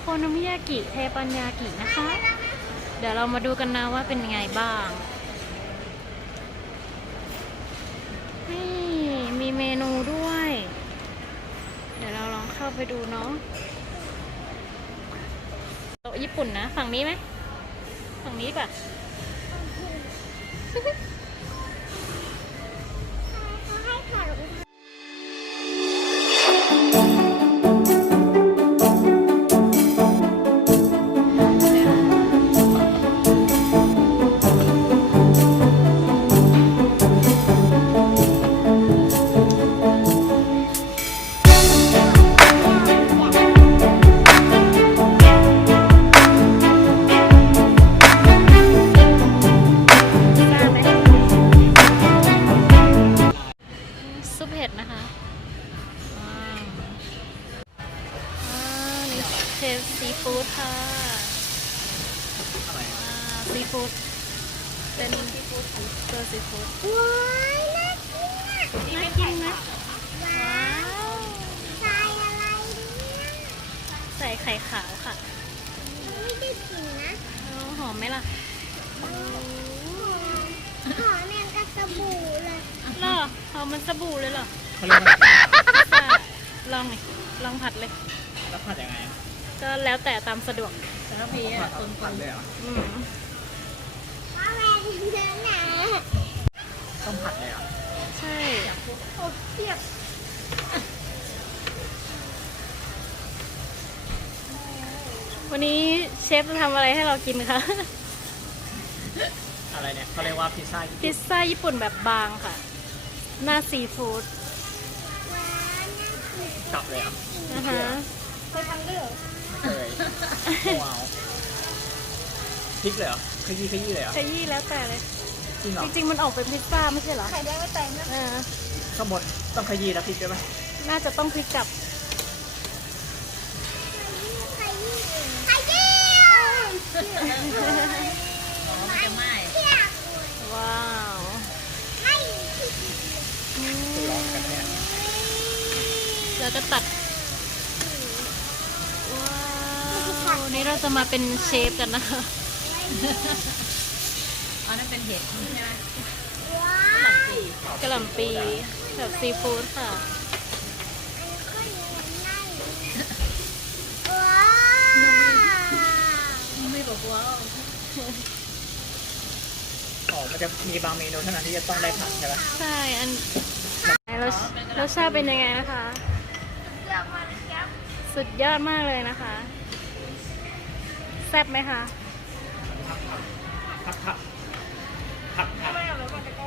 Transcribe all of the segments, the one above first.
โคโนมิยากิเทปัญญากินะคะ เดี๋ยวเรามาดูกันนะว่าเป็นยังไงบ้าง นี่มีเมนูด้วย เดี๋ยวเราลองเข้าไปดูเนาะโต๊ะญี่ปุ่นนะ ฝั่งนี้ไหม ฝั่งนี้ป่ะ ซีฟู้ดเป็นซีฟู้ดตัวซีฟู้ดว้ายน่ากินอะน่ากินไหมว้าวใส่อะไรเนี่ยใส่ไข่ขาวค่ะไม่ได้กลินนะเอาหอมไหมล่ะหอมแมงกะสบู่เลยเหรอหอมมันสบู่เลยเหรอเขาเรียกว่าพิซซ่าลองหน่อยลองผัดเลยแล้วผัดยังไงอะก็แล้วแต่ตามสะดวกแล้วพีอะคนผัดเลยเหรออื ต้องผัดเลยเหรอใช่โอ้เทียบวันนี้เชฟจะทำอะไรให้เรากินคะ อะไรเนี่ยเขาเรียกว่าพิซซ่าญี่พิปุ่นซซ่าญี่ปุ่นแบบบางค่ะ หน้าซีฟู้ดว้าวน่ากินกลับเลยเหรอนะคะเคยทำด้วยเหรอเคยว้าว พริกเลยเหรอขยี้ขยี้เลยเหรอขยี้แล้วแต่เลย จริงเหรอจริงๆมันออกเป็นพิซซ่าไม่ใช่เหรอไข่แดงไม่แต่งนะเออข้างบนต้องขยี้แล้วพริกด้วยไหมน่าจะต้องพลิกกลับไข่ยี่ไข่ยี่อ๋อมันจะไหม้เทียบว้าวไม่อืมร้อนกันเนี่ยแล้วก็ตัดว้าววันนี้เราจะมาเป็นเชฟกันนะคะ อ๋อนั่นเป็นเห็ดใช่ไหมว้าวสี่กระหล่ำปีแบบซีฟู้ดค่ะอันนี้ก็เนื้อในว้าวไม่บอกว่าอ๋อมันจะมีบางเมนูเท่านั้นที่จะต้องได้ผัดใช่ไหมใช่ อันรสรสชาติเป็นยังไงนะคะเลือกมาเลยครับสุดยอดมากเลยนะคะ แซ่บไหมคะ ผัดผักผัดผัด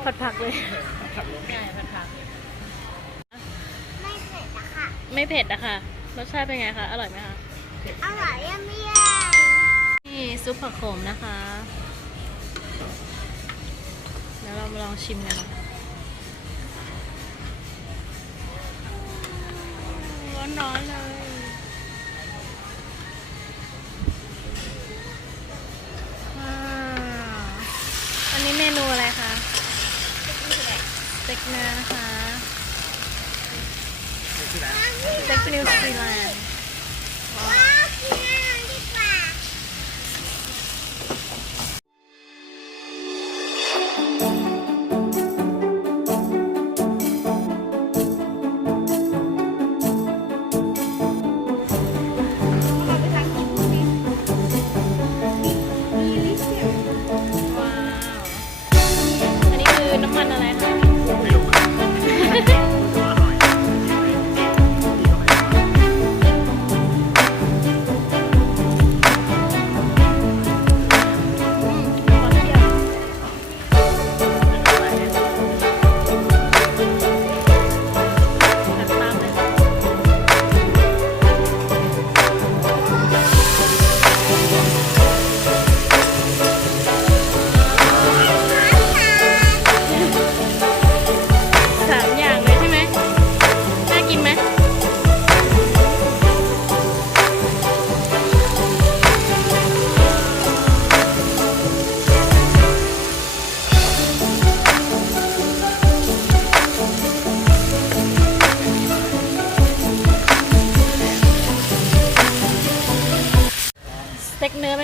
ผัดผักเลย ผัดลงใช่ผัดผัก ไม่เผ็ดอะค่ะ ไม่เผ็ดอะค่ะ รสชาติเป็นไงคะ อร่อยไหมคะ อร่อยยังไม่แย่นี่ซุปผักโขมนะคะเดี๋ยวเรามาลองชิมกันนะร้อนๆเลย สเต็กเนื้อนะคะอยู่ที่ไหนสเต็กนิวซีแลนด์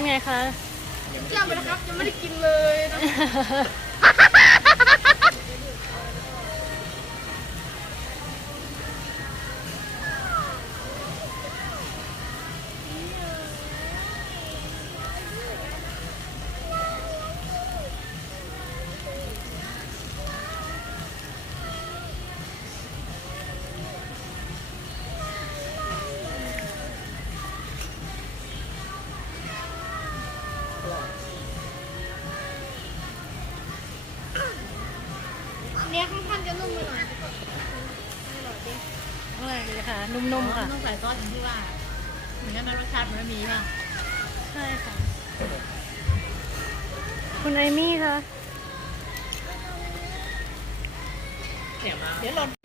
เนื้อเป็นไงคะยังไม่เชื่อได้ไหมกินนะครับยังไม่ได้กินเลยนะ เนี้ยค่อนข้างจะนุ่มไปหน่อยอร่อยดีค่ะ นุ่มๆค่ะ ต้องใส่ซอสอย่างที่ว่าเหมือนกันนะรสชาติมันไม่มีป่ะใช่ค่ะ คุณไอมี่คะเนี่ยมาเดี๋ยวหล่น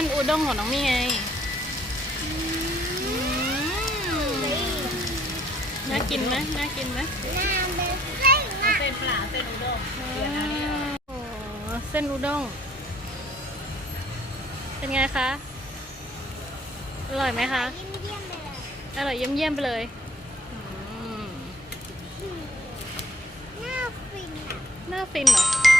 เส้นอุด้งของน้องมี่ไงอืมน่ากินไหมน่ากินไหมน้ำเป็นเส้นเอามากเส้นปลาเส้นอุด้งเดี๋ยวนะนี่โอ้เส้นอุด้ง เป็นไงคะ อร่อยไหมคะยิ้มเยี่ยมไปเลยอร่อยเยี่ยมๆไปเลยอืมหน้าฟินอะน่าฟินเหรอห